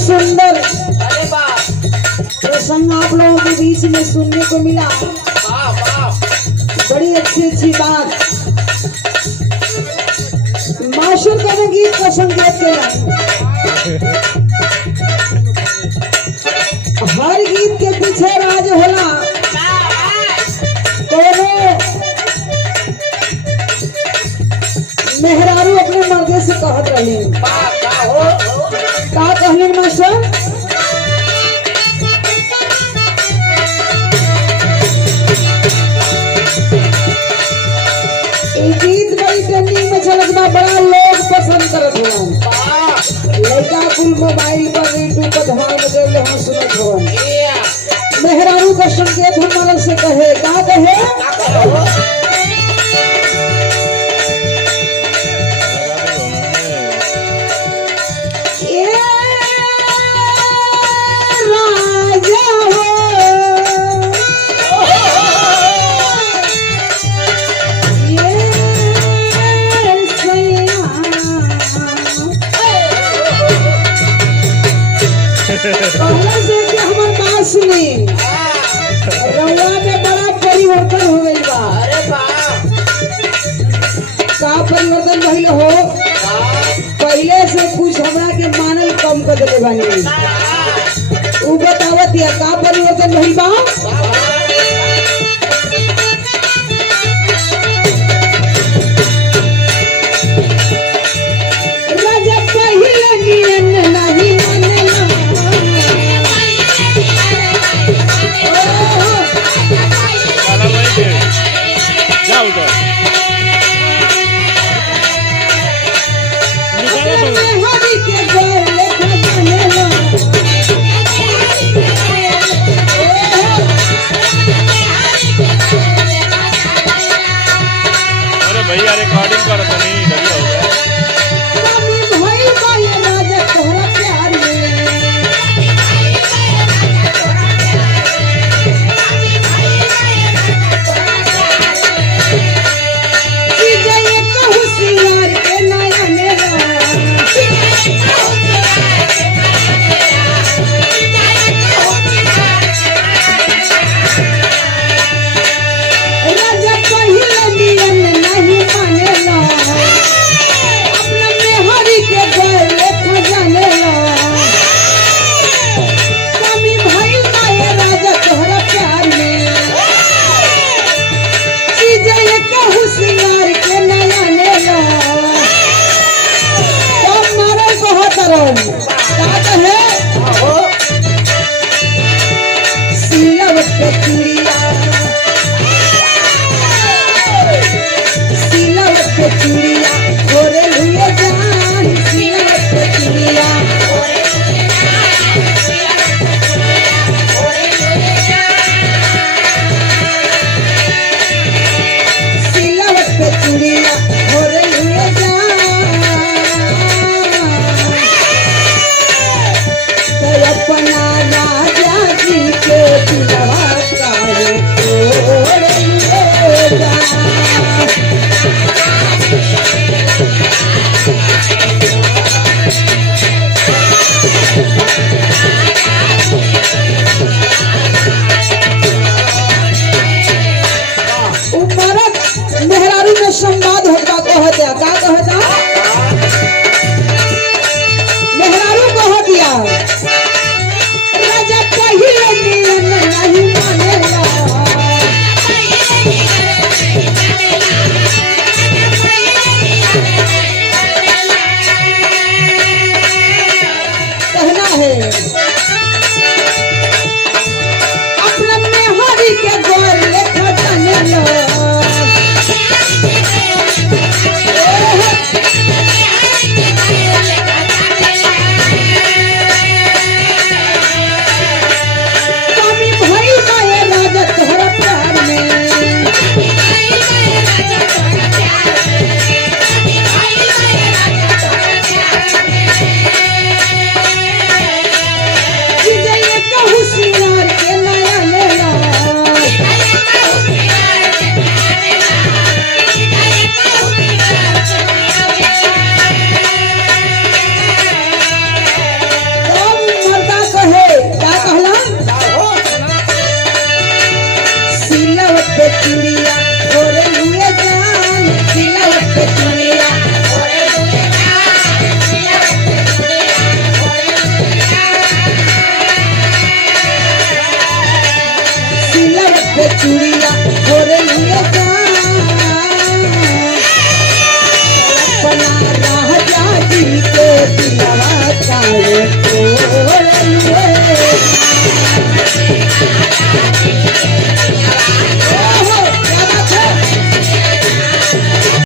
सुंदर प्रसंग आप लोगों के बीच में सुनने को मिला। बड़ी अच्छी बात। माशूर का गीत को संकेत देना। हर गीत के पीछे राज होला। दोनों मेहरारू अपने मर्दे से कहत रहे का कहने मास्टर गीत बड़ी ट्रेंडिंग में चलत बा। बड़ा लोग पसंद करत हवन। लड़का कुल मोबाइल पर यूट्यूब पर ध्यान देले हम सुनत हवन। मेहरारू का संकेत हमारा से कहे का कहे हमारे बात सुनी रउआ में बड़ा परिवर्तन हो गई बा। का परिवर्तन भइल हो? पहले से कुछ हमरा के मानल कम कर देले बानी। उ बतावत या का परिवर्तन भइल बा? भैया रिकॉर्डिंग करो तो नहीं बढ़िया हो गया। के चूड़िया हो रही है अपना राजा जी के दिलवा चाहे